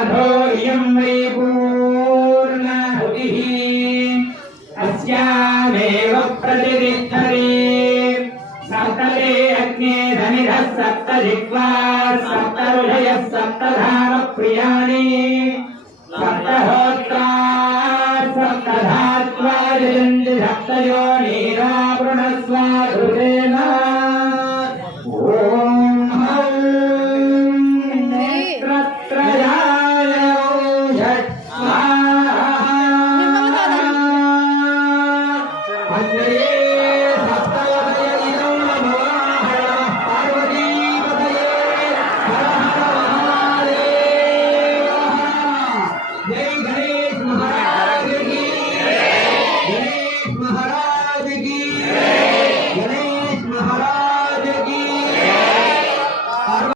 अधो इयं वै पूर्णाहुतिः अस्यामेव प्रतिष्ठते सप्तते अग्ने धनिधः सप्त जिह्वा सप्त ऋषयः सप्त धाम प्रियाणि